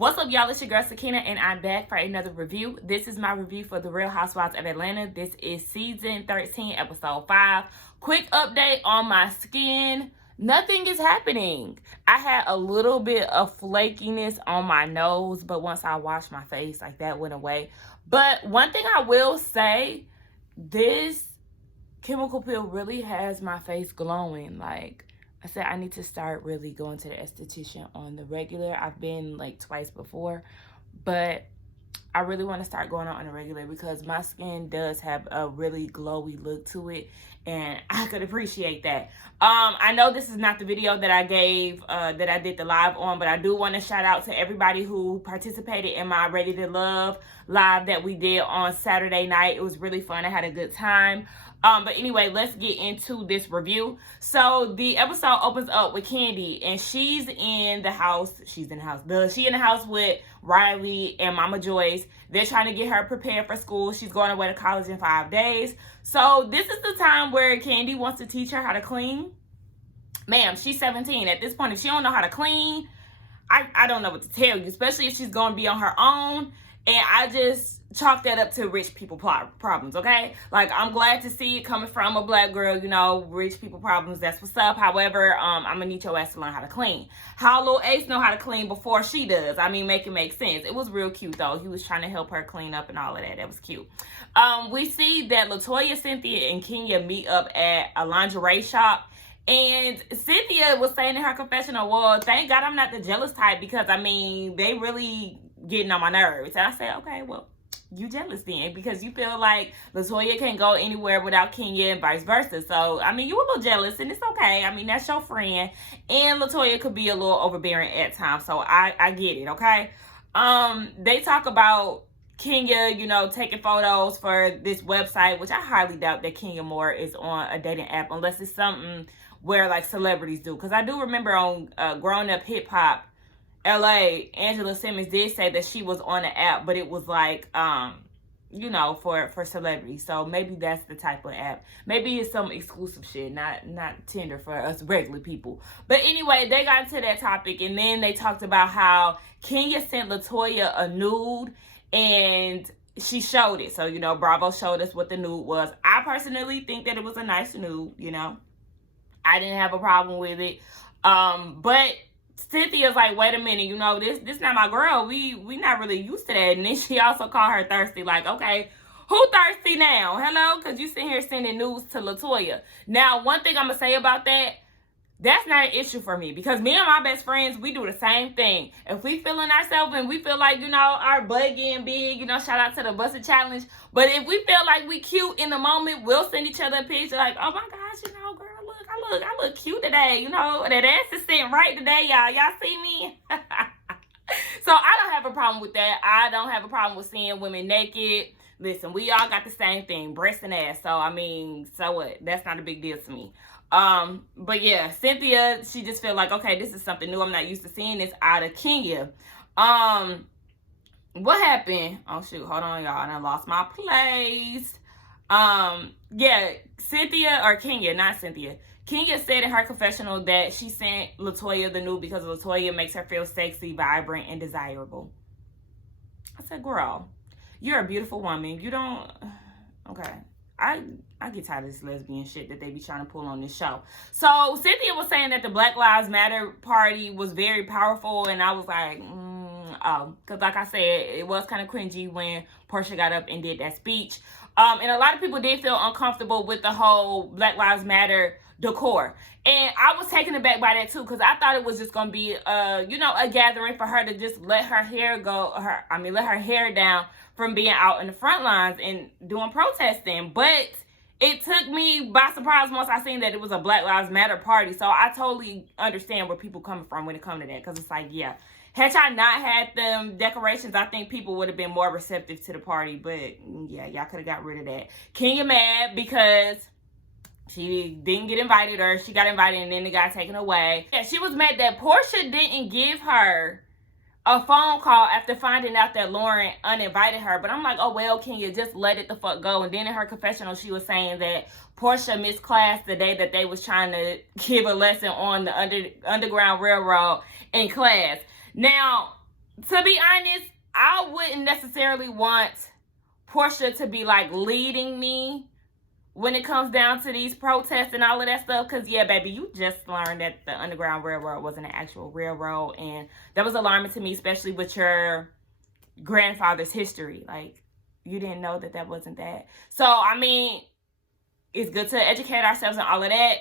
What's up, y'all? It's your girl Sakina, and I'm back for another review. This is my review for The Real Housewives of Atlanta. This is season 13, episode 5. Quick update on my skin. Nothing is happening. I had a little bit of flakiness on my nose, but once I washed my face, like, that went away. But one thing I will say, this chemical peel really has my face glowing. Like I said, I need to start really going to the esthetician on the regular. I've been like twice before, but I really want to start going on a regular because my skin does have a really glowy look to it, and I could appreciate that. I know this is not the video that I gave, that I did the live on, but I do want to shout out to everybody who participated in my Ready to Love live that we did on Saturday night. It was really fun. I had a good time. But anyway, let's get into this review. So the episode opens up with Kandi, and she's in the house. She in the house with Riley and Mama Joyce. They're trying to get her prepared for school. She's going away to college in 5 days. So this is the time where Kandi wants to teach her how to clean. Ma'am, she's 17. At this point, if she don't know how to clean, I don't know what to tell you, especially if she's going to be on her own. And I just chalk that up to rich people problems, okay? Like, I'm glad to see it coming from a black girl, you know, rich people problems, that's what's up. However, I'm going to need your ass to learn how to clean. How Lil Ace know how to clean before she does? I mean, make it make sense. It was real cute, though. He was trying to help her clean up and all of that. That was cute. We see that LaToya, Cynthia, and Kenya meet up at a lingerie shop. And Cynthia was saying in her confessional, well, thank God I'm not the jealous type because, I mean, they really getting on my nerves. And I said, okay, well, you jealous then because you feel like LaToya can't go anywhere without Kenya and vice versa. So, I mean, you a little jealous and it's okay. I mean, that's your friend. And LaToya could be a little overbearing at times. So, I get it, okay? They talk about Kenya, you know, taking photos for this website, which I highly doubt that Kenya Moore is on a dating app unless it's something where, like, celebrities do. Because I do remember on Grown Up Hip Hop, LA, Angela Simmons did say that she was on the app, but it was like, you know, for celebrities. So maybe that's the type of app. Maybe it's some exclusive shit, not Tinder for us regular people. But anyway, they got into that topic, and then they talked about how Kenya sent LaToya a nude, and she showed it. So, you know, Bravo showed us what the nude was. I personally think that it was a nice nude, you know. I didn't have a problem with it. But Cynthia's like, wait a minute, you know, this not my girl. We not really used to that. And then she also called her thirsty. Like, okay, who thirsty now? Hello? Because you sitting here sending news to LaToya. Now, one thing I'm going to say about that, that's not an issue for me. Because me and my best friends, we do the same thing. If we feeling ourselves and we feel like, you know, our butt getting big, you know, shout out to the Busted Challenge. But if we feel like we cute in the moment, we'll send each other a picture like, oh my gosh, you know, girl, I look cute today, you know, that ass is sitting right today, y'all. Y'all see me? So I don't have a problem with that. I don't have a problem with seeing women naked. Listen, we all got the same thing, breast and ass. So, I mean, so what? That's not a big deal to me. But yeah, Cynthia, she just feel like, okay, this is something new. I'm not used to seeing this out of Kenya. What happened? Oh, shoot. Hold on, y'all. And I lost my place. Yeah, Cynthia, or Kenya, not Cynthia. Kenya said in her confessional that she sent LaToya the nude because LaToya makes her feel sexy, vibrant, and desirable. I said, girl, you're a beautiful woman. You don't... Okay. I get tired of this lesbian shit that they be trying to pull on this show. So, Cynthia was saying that the Black Lives Matter party was very powerful, and I was like, oh. Because like I said, it was kind of cringy when Porsha got up and did that speech. And a lot of people did feel uncomfortable with the whole Black Lives Matter decor. And I was taken aback by that too, because I thought it was just going to be, you know, a gathering for her to just let her hair go, let her hair down from being out in the front lines and doing protesting. But it took me by surprise once I seen that it was a Black Lives Matter party. So I totally understand where people coming from when it comes to that, because it's like, yeah, had y'all not had them decorations, I think people would have been more receptive to the party. But yeah, y'all could have got rid of that. Kenya mad because she didn't get invited, or she got invited and then it got taken away. Yeah, she was mad that Porsha didn't give her a phone call after finding out that Lauren uninvited her. But I'm like, oh, well, can you just let it the fuck go? And then in her confessional, she was saying that Porsha missed class the day that they was trying to give a lesson on the Underground Railroad in class. Now, to be honest, I wouldn't necessarily want Porsha to be like leading me when it comes down to these protests and all of that stuff. Because, yeah, baby, you just learned that the Underground Railroad wasn't an actual railroad. And that was alarming to me, especially with your grandfather's history. Like, you didn't know that that wasn't that. So, I mean, it's good to educate ourselves and all of that.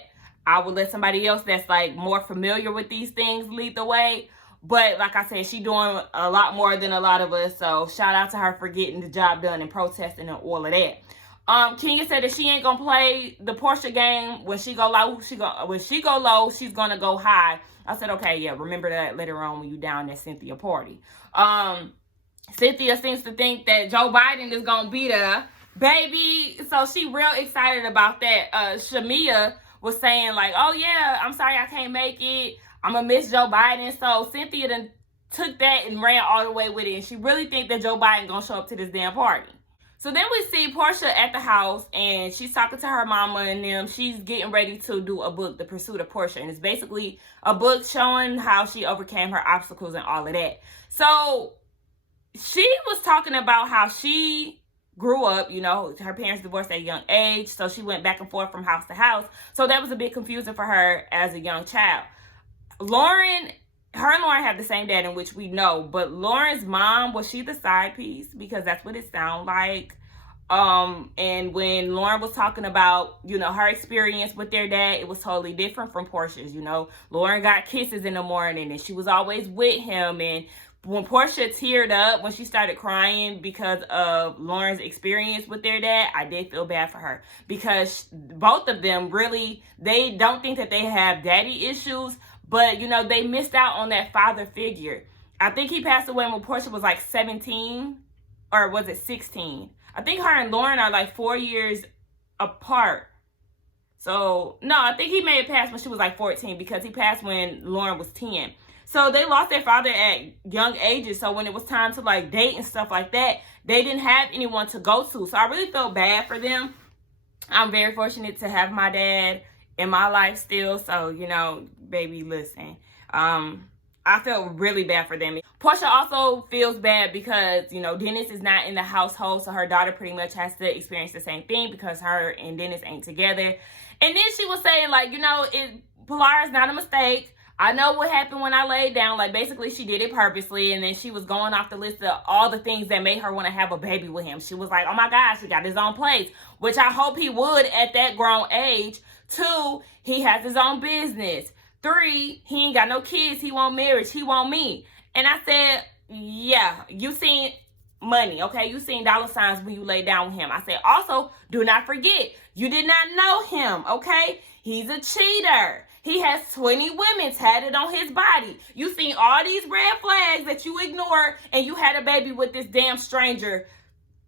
I would let somebody else that's like more familiar with these things lead the way. But like I said, she doing a lot more than a lot of us. So shout out to her for getting the job done and protesting and all of that. Kenya said that she ain't gonna play the Porsha game. When she go low, when she go low, she's gonna go high. I said, okay, yeah, remember that later on when you down at Cynthia party. Cynthia seems to think that Joe Biden is gonna be there, baby. So she real excited about that. Shamia was saying like, oh yeah, I'm sorry I can't make it. I'm gonna miss Joe Biden. So Cynthia then took that and ran all the way with it. And she really think that Joe Biden gonna show up to this damn party. So then we see Porsha at the house and she's talking to her mama and them. She's getting ready to do a book, The Pursuit of Porsha. And it's basically a book showing how she overcame her obstacles and all of that. So she was talking about how she grew up, you know, her parents divorced at a young age. So she went back and forth from house to house. So that was a bit confusing for her as a young child. Lauren, her and Lauren have the same dad, in which we know, but Lauren's mom, was she the side piece? Because that's what it sounded like. And when Lauren was talking about, you know, her experience with their dad, it was totally different from Porsha's. You know, Lauren got kisses in the morning and she was always with him. And when Porsha teared up, when she started crying because of Lauren's experience with their dad, I did feel bad for her, because both of them really, they don't think that they have daddy issues, but, you know, they missed out on that father figure. I think he passed away when Porsha was like 17, or was it 16? I think her and Lauren are like 4 years apart. So, no, I think he may have passed when she was like 14, because he passed when Lauren was 10. So they lost their father at young ages. So when it was time to like date and stuff like that, they didn't have anyone to go to. So I really felt bad for them. I'm very fortunate to have my dad in my life still. So, you know, baby, listen. I felt really bad for them. Porsha also feels bad because, you know, Dennis is not in the household. So her daughter pretty much has to experience the same thing because her and Dennis ain't together. And then she was saying, like, you know, Pilar is not a mistake. I know what happened when I laid down. Like, basically, she did it purposely. And then she was going off the list of all the things that made her want to have a baby with him. She was like, oh, my gosh, he got his own place, which I hope he would at that grown age. 2, he has his own business. 3, he ain't got no kids. He want marriage. He want me. And I said, yeah, you seen money, okay? You seen dollar signs when you lay down with him. I said, also, do not forget, you did not know him, okay? He's a cheater. He has 20 women tatted on his body. You seen all these red flags that you ignored, and you had a baby with this damn stranger,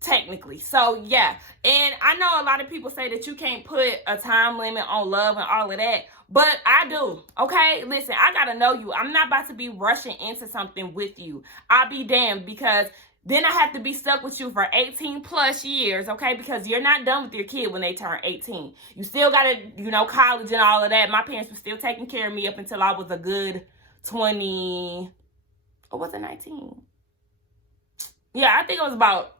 technically. So, yeah. And I know a lot of people say that you can't put a time limit on love and all of that, but I do, okay? Listen, I gotta know you. I'm not about to be rushing into something with you. I'll be damned, because then I have to be stuck with you for 18 plus years, okay? Because you're not done with your kid when they turn 18. You still got to, you know, college and all of that. My parents were still taking care of me up until I was a good 20, or was it 19? Yeah, I think it was about,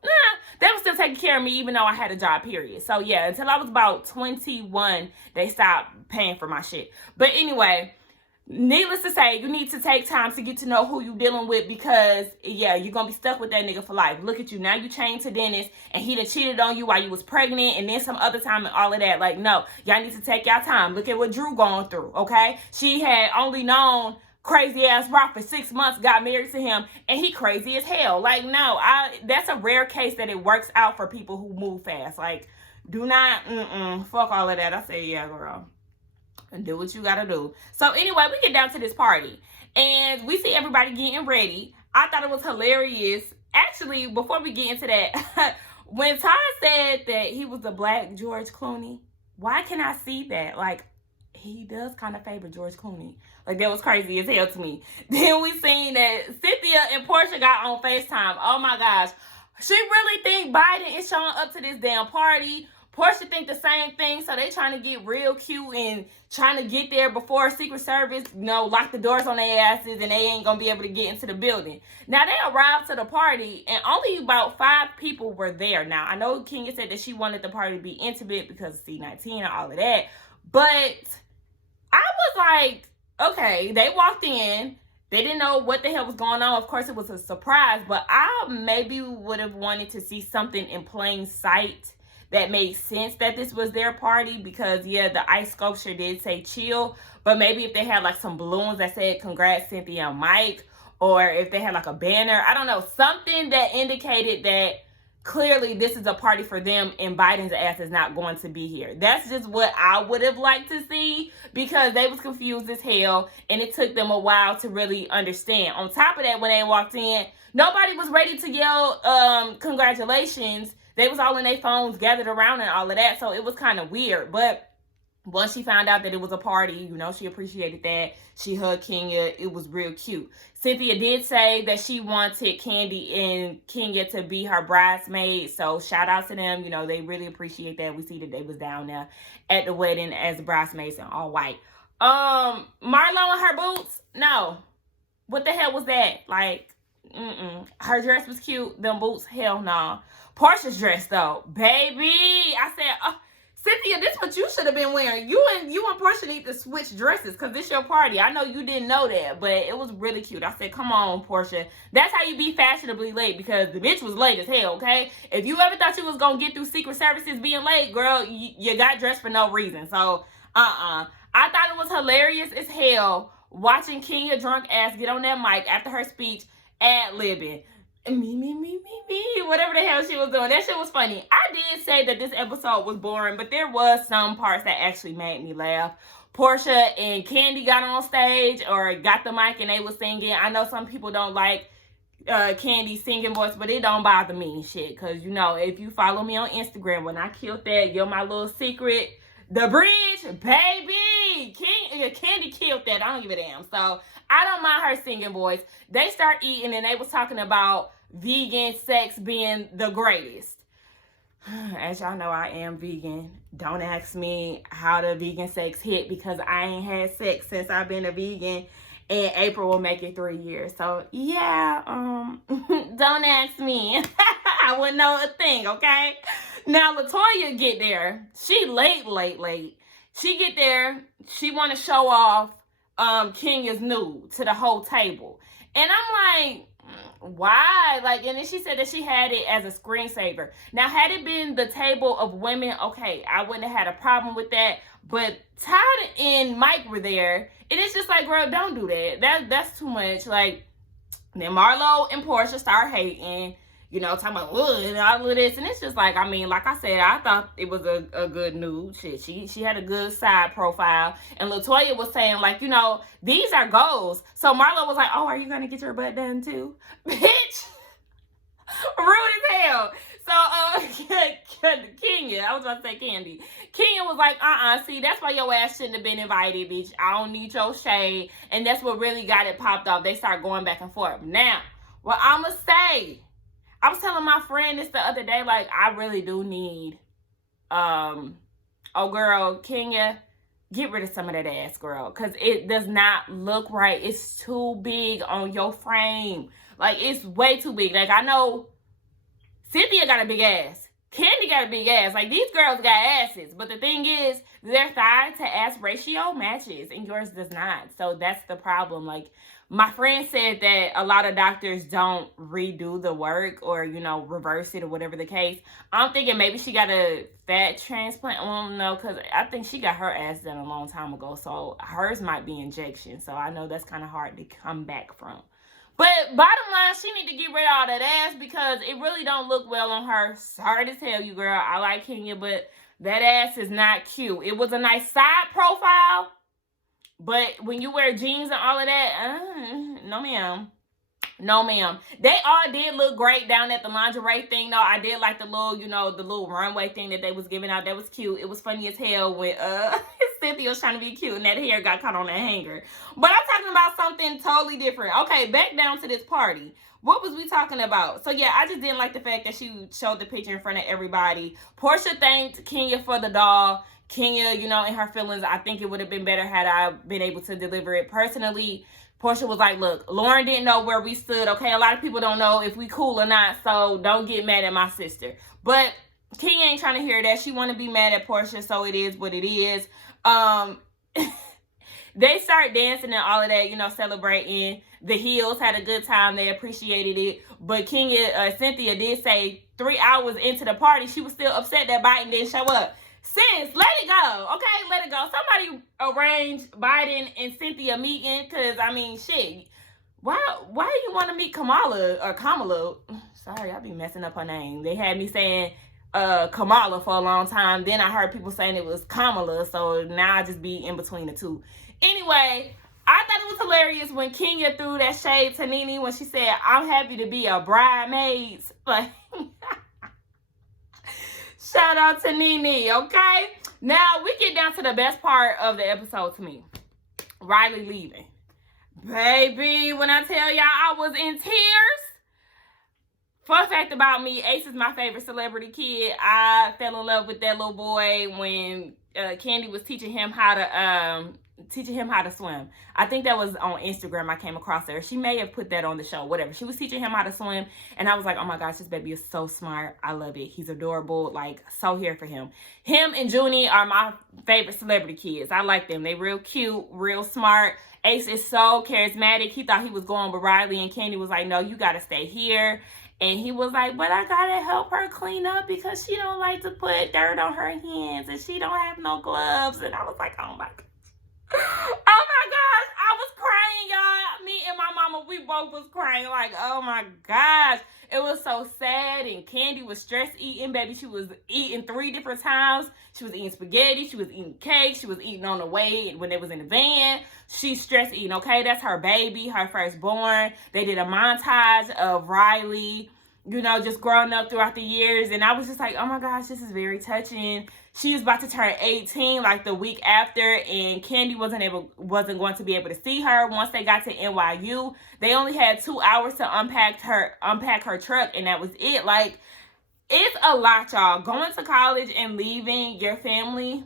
they were still taking care of me even though I had a job, period. So, yeah, until I was about 21, they stopped paying for my shit. But anyway, needless to say, you need to take time to get to know who you're dealing with, because, yeah, you're going to be stuck with that nigga for life. Look at you. Now you chained to Dennis, and he done cheated on you while you was pregnant, and then some other time and all of that. Like, no, y'all need to take y'all time. Look at what Drew going through, okay? She had only known crazy-ass Rock for 6 months, got married to him, and he crazy as hell. Like, no, that's a rare case that it works out for people who move fast. Like, do not, fuck all of that. I say, yeah, girl. And do what you gotta do. So anyway, we get down to this party and we see everybody getting ready. I thought it was hilarious. Actually, before we get into that, when Todd said that he was a black George Clooney, why can I see that? Like, he does kind of favor George Clooney. Like, that was crazy as hell to me. Then we seen that Cynthia and Porsha got on FaceTime. Oh my gosh. She really think Biden is showing up to this damn party. Porsha think the same thing, so they trying to get real cute and trying to get there before Secret Service, lock the doors on their asses and they ain't gonna be able to get into the building. Now, they arrived to the party and only about 5 people were there. Now, I know Kenya said that she wanted the party to be intimate because of C-19 and all of that, but I was like, okay, they walked in. They didn't know what the hell was going on. Of course, it was a surprise, but I maybe would have wanted to see something in plain sight that made sense that this was their party because, yeah, the ice sculpture did say chill, but maybe if they had like some balloons that said congrats Cynthia and Mike, or if they had like a banner, I don't know, something that indicated that clearly this is a party for them and Biden's ass is not going to be here. That's just what I would have liked to see because they was confused as hell and it took them a while to really understand. On top of that, when they walked in, nobody was ready to yell congratulations. They was all in their phones gathered around and all of that, so it was kind of weird. But once she found out that it was a party, she appreciated that. She hugged Kenya. It was real cute. Cynthia did say that she wanted Kandi and Kenya to be her bridesmaids. So shout out to them. They really appreciate that. We see that they was down there at the wedding as bridesmaids in all white. Marlo and her boots? No. What the hell was that? Like, her dress was cute. Them boots? Hell no. Porsha's dress though. Baby. I said, oh, Cynthia, this what you should have been wearing. You and Porsha need to switch dresses because this your party. I know you didn't know that, but it was really cute. I said, come on, Porsha. That's how you be fashionably late because the bitch was late as hell, okay? If you ever thought you was going to get through Secret Services being late, girl, you got dressed for no reason. So, I thought it was hilarious as hell watching Kenya drunk ass get on that mic after her speech ad-libbing. Me, whatever the hell she was doing. That shit was funny. I did say that this episode was boring, but there was some parts that actually made me laugh. Porsha and Kandi got on stage or got the mic and they was singing. I know some people don't like Kandi's singing voice, but it don't bother me and shit. Because, if you follow me on Instagram, when I killed that, you're my little secret. The bridge, baby. Kandi killed that. I don't give a damn. So, I don't mind her singing voice. They start eating and they was talking about vegan sex being the greatest. As y'all know, I am vegan. Don't ask me how the vegan sex hit because I ain't had sex since I've been a vegan. And April will make it 3 years. So, yeah, don't ask me. I wouldn't know a thing, okay? Now, LaToya get there. She late. She get there. She want to show off Kenya's nude to the whole table. And I'm like, why? And then she said that she had it as a screensaver. Now, had it been the table of women, okay, I wouldn't have had a problem with that. But Todd and Mike were there. And it's just like, girl, don't do that. That's too much. Then Marlo and Porsha start hating. Talking about and all of this. And it's just like, like I said, I thought it was a good nude. Shit, she had a good side profile. And LaToya was saying, these are goals. So Marlo was like, oh, are you going to get your butt done too? Bitch. Rude as hell. So, Kenya, I was about to say Kandi. Kenya was like, see, that's why your ass shouldn't have been invited, bitch. I don't need your shade. And that's what really got it popped off. They start going back and forth. Now, what I'm going to say, I was telling my friend this the other day, I really do need, girl, Kenya, get rid of some of that ass, girl. Because it does not look right. It's too big on your frame. It's way too big. I know Cynthia got a big ass. Kandi got a big ass. These girls got asses. But the thing is, their thigh to ass ratio matches. And yours does not. So that's the problem. My friend said that a lot of doctors don't redo the work or, reverse it or whatever the case. I'm thinking maybe she got a fat transplant. I don't know, because I think she got her ass done a long time ago. So hers might be injection. So I know that's kind of hard to come back from. But bottom line, she need to get rid of all that ass because it really don't look well on her. Sorry to tell you, girl. I like Kenya, but that ass is not cute. It was a nice side profile. But when you wear jeans and all of that, no ma'am. No ma'am. They all did look great down at the lingerie thing though. I did like the little, the little runway thing that they was giving out. That was cute. It was funny as hell when Cynthia was trying to be cute and that hair got caught on that hanger. But I'm talking about something totally different. Okay, back down to this party. What was we talking about? So yeah, I just didn't like the fact that she showed the picture in front of everybody. Porsha thanked Kenya for the doll. Kenya, you know, in her feelings, I think it would have been better had I been able to deliver it personally. Porsha was like, look, Lauren didn't know where we stood. Okay, a lot of people don't know if we cool or not, so don't get mad at my sister. But Kenya ain't trying to hear that. She want to be mad at Porsha, so it is what it is. They start dancing and all of that, you know, celebrating. The heels had a good time. They appreciated it. But Cynthia did say 3 hours into the party, she was still upset that Biden didn't show up. Sis, let it go, okay? Let it go. Somebody arrange Biden and Cynthia meeting, because, I mean, shit. Why do you want to meet Kamala? Sorry, I be messing up her name. They had me saying Kamala for a long time. Then I heard people saying it was Kamala, so now I just be in between the two. Anyway, I thought it was hilarious when Kenya threw that shade to Nene when she said, I'm happy to be a bridesmaid. Like, shout out to Nene, okay? Now, we get down to the best part of the episode to me. Riley leaving. Baby, when I tell y'all I was in tears. Fun fact about me, Ace is my favorite celebrity kid. I fell in love with that little boy when Candy was teaching him how to swim. I think that was on Instagram. I came across her. She may have put that on the show, whatever. She was teaching him how to swim, and I was like, oh my gosh, this baby is so smart. I love it. He's adorable. Like, so here for him. Him and Junie are my favorite celebrity kids. I like them. They real cute, real smart. Ace is so charismatic. He thought he was going with Riley, and Candy was like, no, you got to stay here. And he was like, but I got to help her clean up because she don't like to put dirt on her hands, and she don't have no gloves. And I was like, oh my God. Oh my gosh, I was crying, y'all. Me and my mama, we both was crying. Like, oh my gosh. It was so sad. And Candy was stress eating, baby. She was eating 3 different times. She was eating spaghetti. She was eating cake. She was eating on the way when they was in the van. She's stress eating, okay? That's her baby, her firstborn. They did a montage of Riley, you know, just growing up throughout the years. And I was just like, oh my gosh, this is very touching. She was about to turn 18 like the week after, and Candy wasn't going to be able to see her once they got to NYU. They only had 2 hours to unpack her truck, and that was it. Like, it's a lot, y'all. Going to college and leaving your family.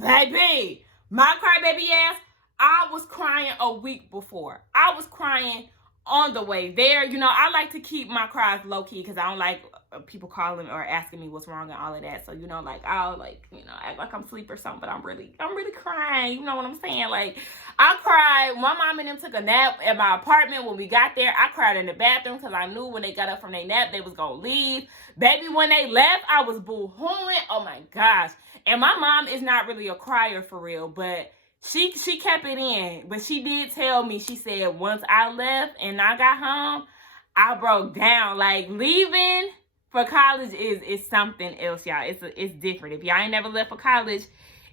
Baby, my crybaby ass, I was crying a week before. I was crying on the way there. You know, I like to keep my cries low-key because I don't like people calling or asking me what's wrong and all of that. So, you know, like, I'll, like, you know, act like I'm asleep or something, but I'm really crying. You know what I'm saying? Like, I cried. My mom and them took a nap at my apartment when we got there. I cried in the bathroom because I knew when they got up from their nap, they was going to leave. Baby, when they left, I was boo-hooing. Oh, my gosh. And my mom is not really a crier for real, but she kept it in. But she did tell me, she said, once I left and I got home, I broke down. Like, leaving for college is something else, y'all. It's different. If y'all ain't never left for college,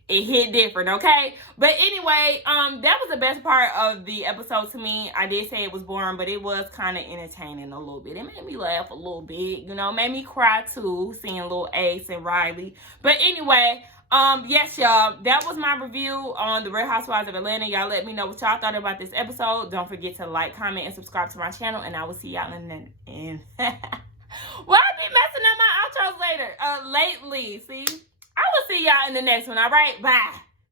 it hit different, okay? But anyway, that was the best part of the episode to me. I did say it was boring, but it was kind of entertaining a little bit. It made me laugh a little bit, you know, made me cry too, seeing little Ace and Riley. But anyway, yes, y'all, that was my review on the Real Housewives of Atlanta. Y'all let me know what y'all thought about this episode. Don't forget to like, comment, and subscribe to my channel, and I will see y'all in the well, I be messing up my outros lately. See, I will see y'all in the next one. All right, bye.